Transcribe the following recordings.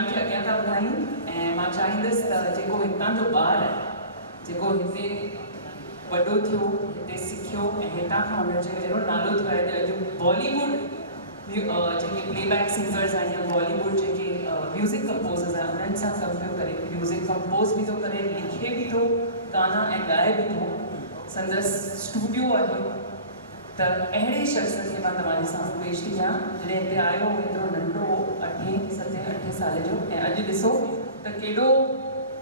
Programme खे अॻियां था वधायूं ऐं मां चाहींदसि त जेको हितां जो ॿार आहे जेको हिते वॾो थियो हिते सिखियो ऐं हितां खां हुनजो अहिड़ो नालो थियो आहे त अॼु बॉलीवुड जेके प्लेबैक सिंगर्स आहिनि या बॉलीवुड जेके म्यूज़िक कंपोज़र्स आहिनि उन्हनि सां कमु पियो करे म्यूज़िक कंपोज़ बि थो करे लिखे बि थो गाना ऐं ॻाए बि थो संदसि स्टूडियो आहे त अहिड़े शख़्स खे मां तव्हांजे साम्हूं पेश थी कयां जॾहिं हिते आयो एतिरो नंढो 8 साल जो ऐं अॼु ॾिसो त केॾो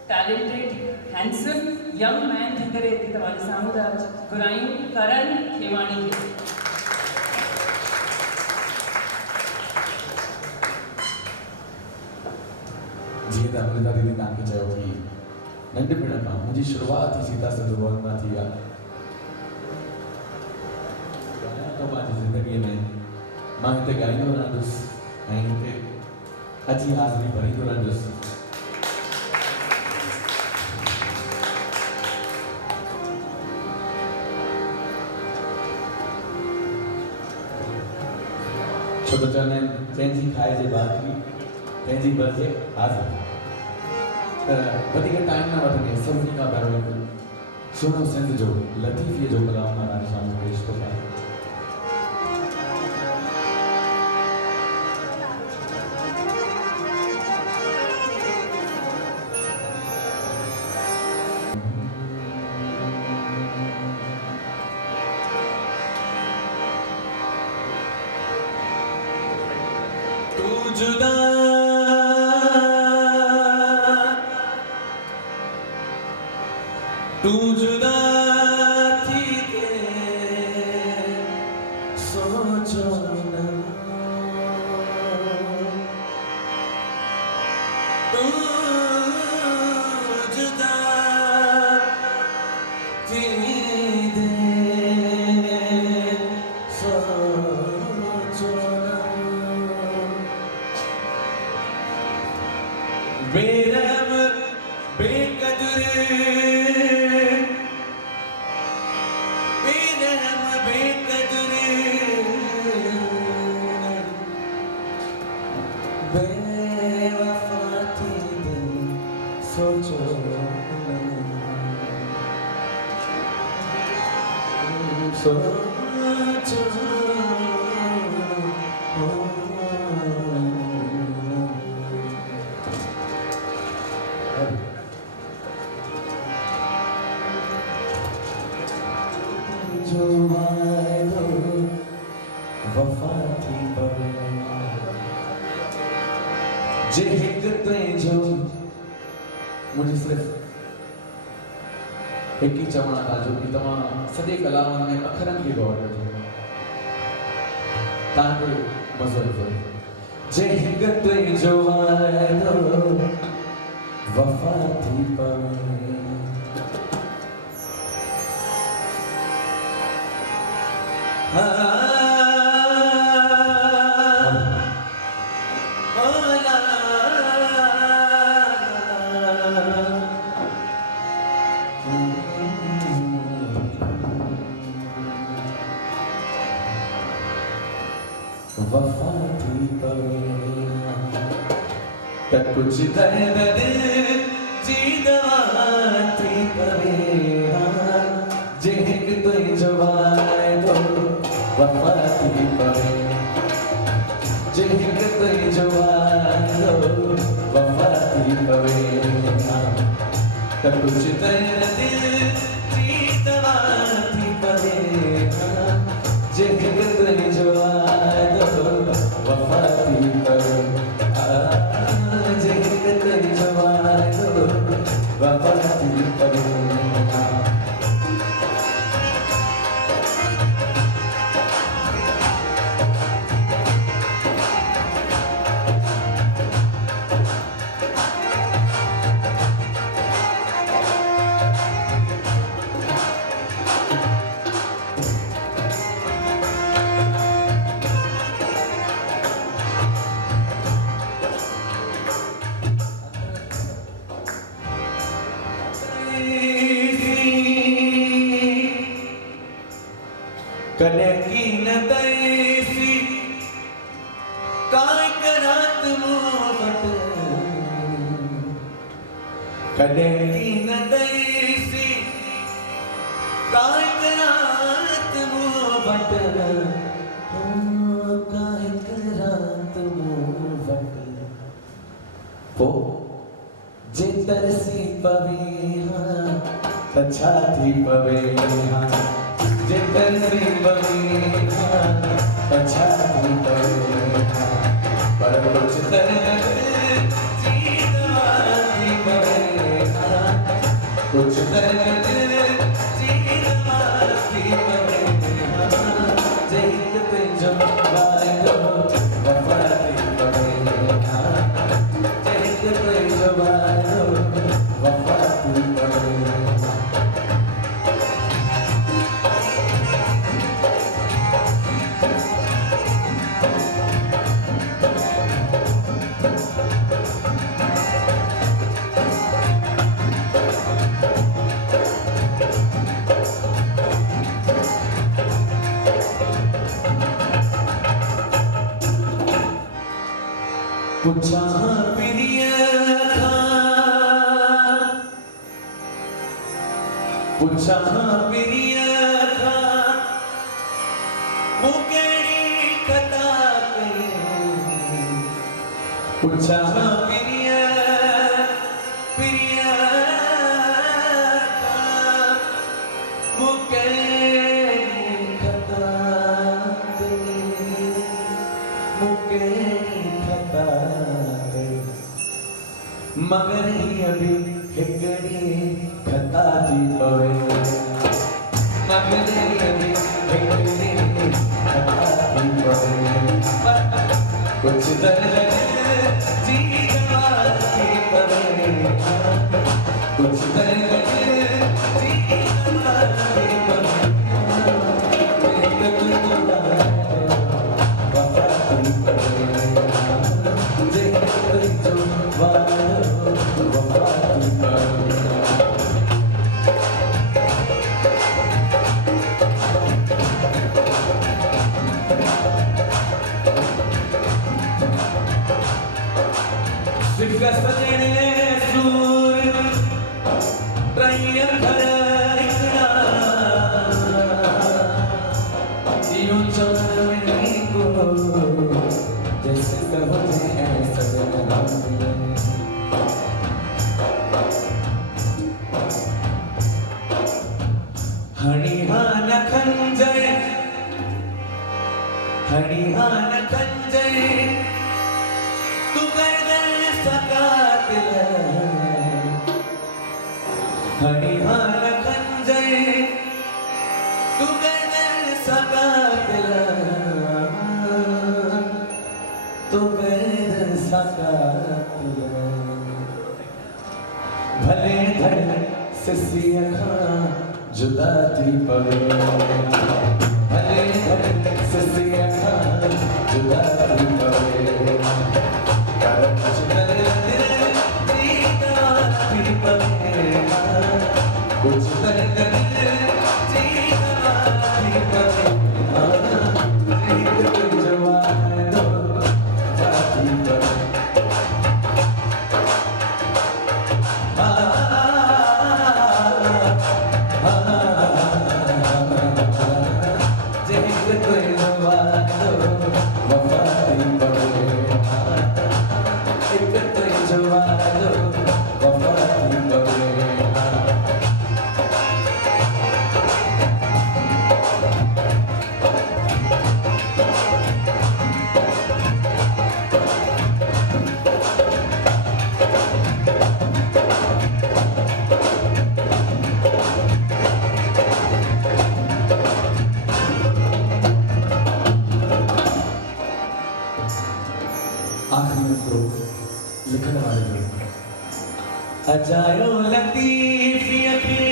टैलेंटेड हैंडसम यंग मैन थी करे हिते तव्हांजे साम्हूं था घुरायूं करण खेवाणी खे। जीअं त अमृता दीदी तव्हांखे चयो कि नंढपिण खां मुंहिंजी शुरूआत ही सीता सदगोर मां थी आहे। तो मुंहिंजी ज़िंदगीअ में मां हिते ॻाईंदो रहंदुसि ऐं हिते अची हाज़िरी भरींदो रहंदुसि। छो तो चवंदा आहिनि जंहिंजी खाए जे बाद बि तंहिंजी बचे हाज़िरी। त वधीक टाइम न वठंदे सभिनी खां पहिरियों हिकु सुहिणो सिंध जो लतीफ़ीअ जो कलाम मां तव्हांजे साम्हूं पेश थो कयां। तू जुदा थी के सोचो ना, तू जुदा थी दे सोचो ना। बेरहम बेकदर बेवफा थी दे सोचो सोचो जो वायदो वफा थी पवे जे हिक तुंहिंजो मुझे सिर्फ एक ही चवणा था जो कि तमाम सॼे कलाम में अखरनि खे गौर कजो तव्हांखे मज़ो ईंदो। जे हिक तुंहिंजो वायदो वफा थी पवे वफा थी पवे त कुछ दर्द दिल जी दवा थी पवे जे हिक तुंहिंजो वायदो वफा थी पवे जे हिक तुंहिंजो वायदो वफा थी पवे त कुछ दर्द दिल जी दवा थी पवे जे हिक तुंहिंजो वायदो वफा थी पवे जे हिक तुंहिंजो वायदो वफा थी पवे। कने की न तैसी काय करात मोहब्बत कॾहिं न ॾेसी काहिक रात मूं वटि काहिक रात मूं वटि पोइ जे तरसी पवे हां त छा थी पवे हां जे तरसी पवे हां त छा थी पवे हां पर कुछ दर्द कुछ दर्द जीवाती पवे जेत पे जो वारो वफाती पवे जेत पे जो वारो वफाती पवे पुछा प्रिय खां पुछा प्रिय खां मुकेरी कथा कई पुछा प्रिय प्रिय खां मुकेरी कथा कई मुकेरी मगर ही अभी हिकड़ी खता थी पवे मगर ही अभी हिकड़ी खता थी पवे कुछ दर्द जीवाती पवे कुछ दर्द जीवाती पवे वफाती पवे सजने सूर ट्रैन भर यूं चलने को जैसे कहोगे ऐसा सजना हरिहान खंजर हरिहान खंजर तू गर्दन सकात हरिहान खंजर तू गर्दन सकात तू गर्दन सकात भले धड़ सिसिया खां जुदा थी पवे भले धड़ सिसिया खां जुदा थी पवे कुछ दर्द जीवाती पवे कुछ दर्द जीवाती पवे जीत जवानो जाती पवे लिखण वाले अजायो लतीफ़ी अखे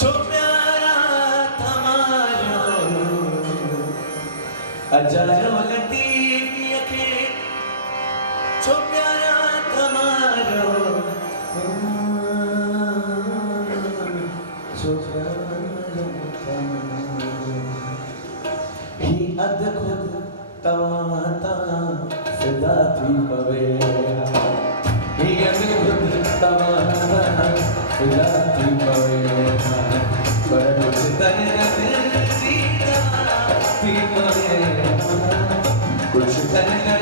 छो प्यारा थमायो अजायो लतीफ़ी अखे छो प्यारा थमायो छो प्यारा थमायो ही अध खुद तवां तां फिदा थी पवे कुछ तन कर